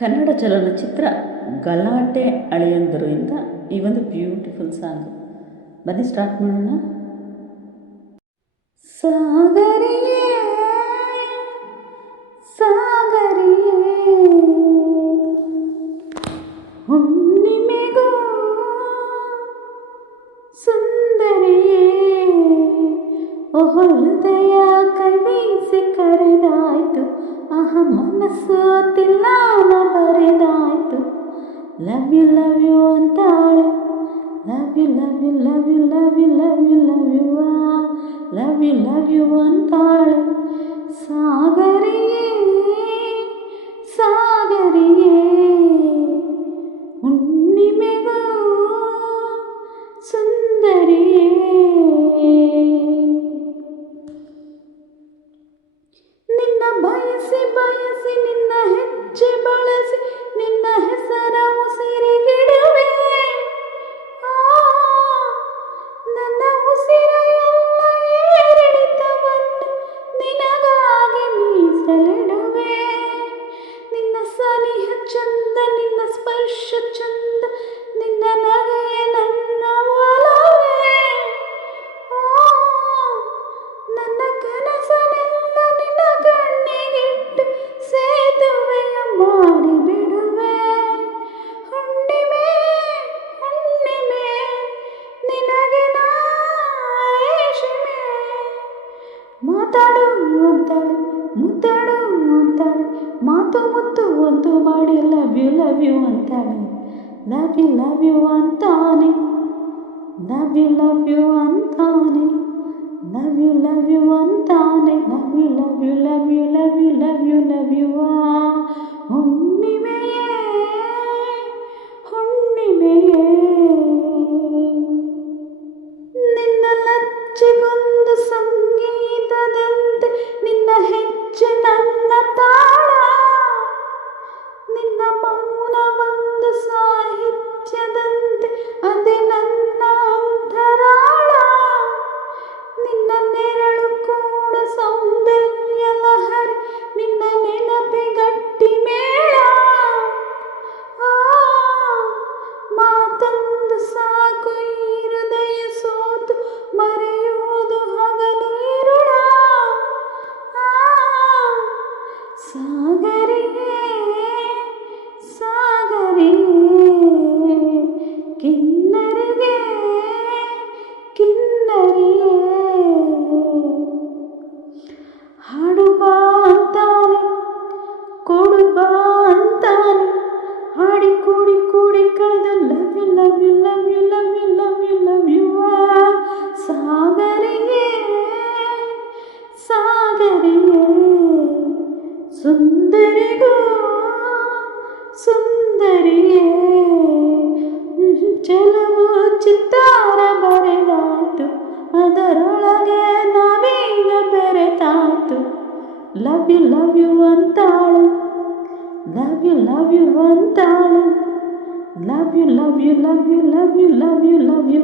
ಕನ್ನಡ ಚಲನಚಿತ್ರ ಗಲಾಟೆ ಅಳಿಯಂದರು ಇಂದ ಈ ಒಂದು ಬ್ಯೂಟಿಫುಲ್ ಸಾಂಗ್. ಬನ್ನಿ ಸ್ಟಾರ್ಟ್ ಮಾಡೋಣ. ಸಾಗರಿಯೇ ಸಾಗರಿಯೇ ಹುಣ್ಣಿಮೆಗೂ ಸುಂದರಿಯೇ ಹೃದಯ ಕೈ ಬೀಸಿ ಕರೆದಾಯ್ತು, ಮನಸ್ಸು ತಿಲ್ಲಾನ ಬರೆದಾಯ್ತು. ಲವ್ ಯು ಅಂತಾಳೆ, love you love you love you love you love you love you love you ಅಂತಾಳೆ. ಸಾಗರಿಯೇ ಸಾಗರಿಯೇ ಹುಣ್ಣಿಮೆಗೂ ಸುಂದರಿಯೇ. ನಿನ್ನ ಬಯಸಿ ಬಯಸಿ ನಿನ್ನ ಹೆಜ್ಜೆ ಬಳಸಿ ನಿನ್ನ ಹೆಸರ ಉಸಿರಿಗಿಡುವೆ. ನನ್ನ ಉಸಿರ ಎಲ್ಲ ಏರಿಳಿತವನ್ನು ನಿನಗಾಗಿ ಮೀಸಲಿಡುವೆ. ನಿನ್ನ ಸನಿಹ ಚಂದ, ನಿನ್ನ ಸ್ಪರ್ಶ ಚಂದ, ನಿನ್ನ ನಗೆಯೇ ನನ್ನ ಒಲವೇ. ನನ್ನ ಕನಸನೆಲ್ಲ ನಿನ್ನ ಕಣ್ಣಿಗಿಟ್ಟು ಸೇತುವೆಯ ಮಾಡಿಬಿಡುವೆ. ಹುಣ್ಣಿಮೆ ಹುಣ್ಣಿಮೆ ನಿನಗೆ ನಾ ರೇಷ್ಮೆ. ಮಾತಾಡು ಅಂತಾಳೆ, ಮುದ್ದಾಡು ಅಂತಾಳೆ, ಮಾತು ಮುತ್ತು ಒಂದು ಮಾಡಿ ಲವ್ ಯು ಅಂತಾಳೆ. ಲವ್ ಯು ಅಂತಾನೆ, ಲವ್ ಯು ಅಂತಾನೆ, ಲವ್ ಯು ಅಂತಾನೆ. Love you love you love you love you love you love you ಹುಣ್ಣಿಮೆಯೇ ಹುಣ್ಣಿಮೆಯೇ. ನಿನ್ನ ಲಜ್ಜೆಗೊಂದು ಸಂಗೀತದಂತೆ ನಿನ್ನ ಹೆಜ್ಜೆ ನನ್ನ ತಾಳ. ನಿನ್ನ ಮೌನ ಒಂದು ಸಾಹಿತ್ಯದಂತೆ ಅದೇ ನನ್ನ ಅಂತರಾಳ. ನಿನ್ನ ನೆರಳು ಕೂಡ ಸೌಂದರ್ಯ ಲಹರಿ, ನಿನ್ನ ನೆನಪೆ ಗಟ್ಟಿ ಮೇಳ. ಮಾತೊಂದು ಸಾಕು ಈ ಹೃದಯ ಸೋತು ಮರೆಯುವುದು ಹಗಲು ಇರುಳ. ಸಾಗರಿಯೇ ಸಾಗರಿಯೇ ಕಿನ್ನರಿಗೆ ಕಿನ್ನರಿಯೇ. ಹಾಡು ಬಾ ಅಂತಾನೆ, ಕೊಡು ಬಾ ಅಂತಾನೆ, ಹಾಡಿ ಕೂಡಿ ಕೂಡಿ ಕಳೆದು love you love you love you love you love you love you ಸಾಗರಿಯೇ ಸಾಗರಿಯೇ. ಸುಂದರಿಗೂ ಸುಂದರಿಯೇ ಚೆಲುವು ಚಿತ್ತಾರ ಬರೆದಾಯ್ತು, ಅದರೊಳಗೆ ನಾವೀಗ ಬೆರೆತಾಯ್ತು. ಲವ್ ಯು ಅಂತಾಳೆ, ಲವ್ ಯು ಅಂತಾಳೆ, love you love you love you love you love you love you